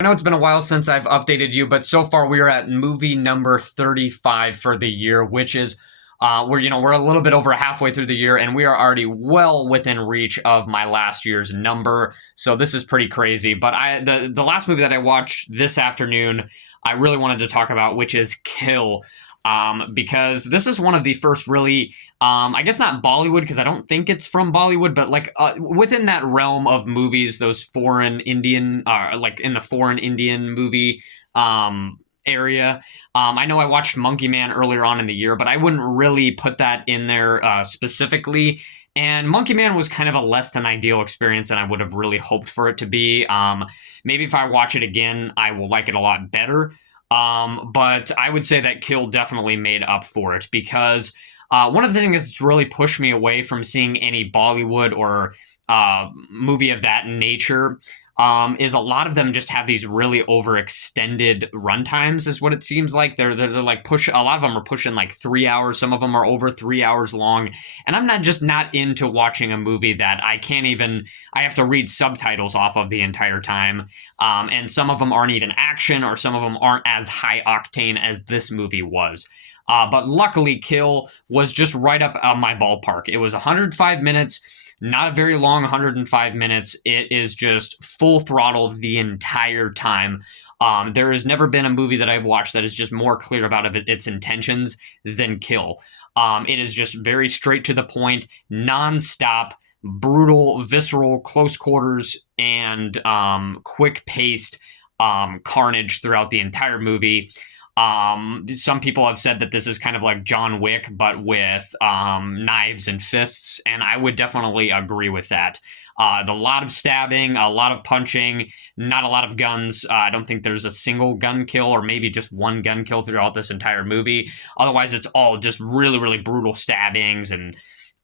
I know it's been a while since I've updated you, but so far we are at movie number 35 for the year, which is we're a little bit over halfway through the year, and we are already well within reach of my last year's number. So this is pretty crazy. But the last movie that I watched this afternoon, I really wanted to talk about, which is Kill. Because this is one of the first really, I guess not Bollywood, because I don't think it's from Bollywood, but like within that realm of movies, those foreign Indian, like in the foreign Indian movie area. I know I watched Monkey Man earlier on in the year, but I wouldn't really put that in there specifically. And Monkey Man was kind of a less than ideal experience than I would have really hoped for it to be. Maybe if I watch it again, I will like it a lot better. But I would say that Kill definitely made up for it because one of the things that's really pushed me away from seeing any Bollywood or movie of that nature is a lot of them just have these really overextended runtimes, is what it seems like. They're like push. A lot of them are pushing like 3 hours. Some of them are over 3 hours long, and I'm not into watching a movie that I can't even. I have to read subtitles off of the entire time, and some of them aren't even action, or some of them aren't as high octane as this movie was. But luckily, Kill was just right up my ballpark. It was 105 minutes, not a very long 105 minutes. It is just full throttle the entire time. There has never been a movie that I've watched that is just more clear about its intentions than Kill. It is just very straight to the point, nonstop, brutal, visceral, close quarters, and quick paced carnage throughout the entire movie. Some people have said that this is kind of like John Wick, but with knives and fists, and I would definitely agree with that. A lot of stabbing, a lot of punching, not a lot of guns. I don't think there's a single gun kill, or maybe just one gun kill throughout this entire movie. Otherwise, it's all just really, really brutal stabbings and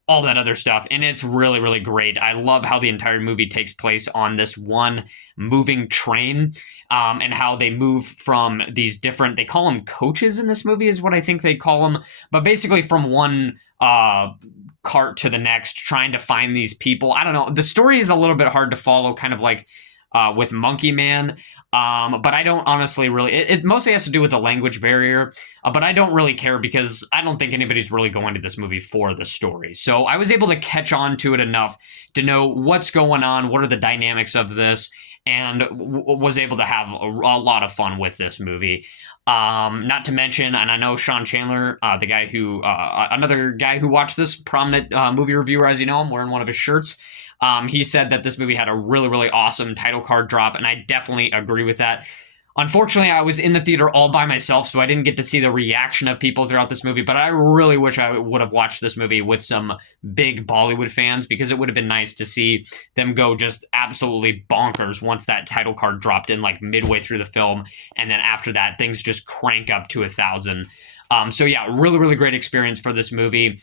all that other stuff. And it's really, really great. I love how the entire movie takes place on this one moving train, and how they move from these different, they call them coaches in this movie, is what I think they call them. But basically, from one cart to the next, trying to find these people. I don't know. The story is a little bit hard to follow, kind of like with Monkey Man. But I don't honestly really, it mostly has to do with the language barrier, but I don't really care because I don't think anybody's really going to this movie for the story. So I was able to catch on to it enough to know what's going on, what are the dynamics of this, and was able to have a lot of fun with this movie. Not to mention, and I know Sean Chandler, the guy who, another guy who watched this, prominent movie reviewer, as you know, I'm wearing one of his shirts. He said that this movie had a really, really awesome title card drop, and I definitely agree with that. Unfortunately, I was in the theater all by myself, so I didn't get to see the reaction of people throughout this movie, but I really wish I would have watched this movie with some big Bollywood fans, because it would have been nice to see them go just absolutely bonkers once that title card dropped in like midway through the film, and then after that, things just crank up to 1,000. So yeah, really, really great experience for this movie.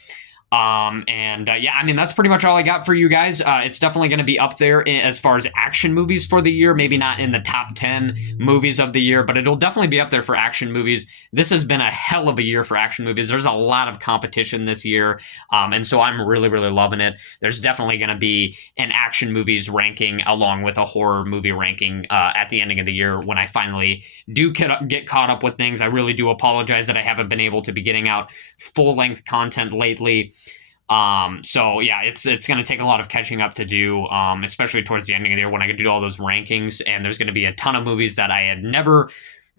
Yeah, I mean, that's pretty much all I got for you guys. It's definitely going to be up there as far as action movies for the year. Maybe not in the top 10 movies of the year, but it'll definitely be up there for action movies. This has been a hell of a year for action movies. There's a lot of competition this year. And so I'm really, really loving it. There's definitely going to be an action movies ranking along with a horror movie ranking at the ending of the year when I finally do get caught up with things. I really do apologize that I haven't been able to be getting out full length content lately. So yeah, it's going to take a lot of catching up to do, especially towards the ending of the year when I get to do all those rankings. And there's going to be a ton of movies that I had never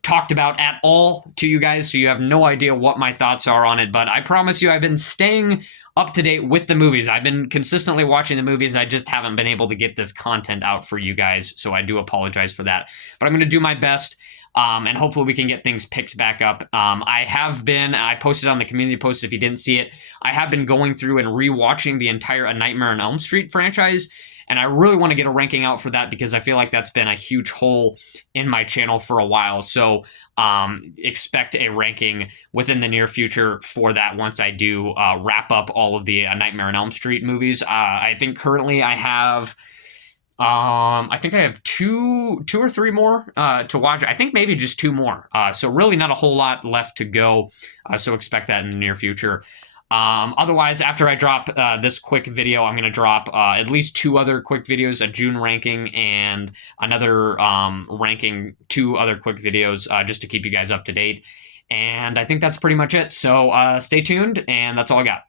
talked about at all to you guys, so you have no idea what my thoughts are on it. But I promise you, I've been staying up to date with the movies. I've been consistently watching the movies. I just haven't been able to get this content out for you guys, so I do apologize for that. But I'm going to do my best. And hopefully we can get things picked back up. I posted on the community post if you didn't see it, I have been going through and rewatching the entire A Nightmare on Elm Street franchise, and I really want to get a ranking out for that because I feel like that's been a huge hole in my channel for a while. So expect a ranking within the near future for that once I do wrap up all of the Nightmare on Elm Street movies. I think currently I think I have two or three more to watch. I think maybe just two more. So really not a whole lot left to go. So expect that in the near future. Otherwise, after I drop this quick video, I'm going to drop at least 2 other quick videos, a June ranking and another ranking, 2 other quick videos just to keep you guys up to date. And I think that's pretty much it. So stay tuned, and that's all I got.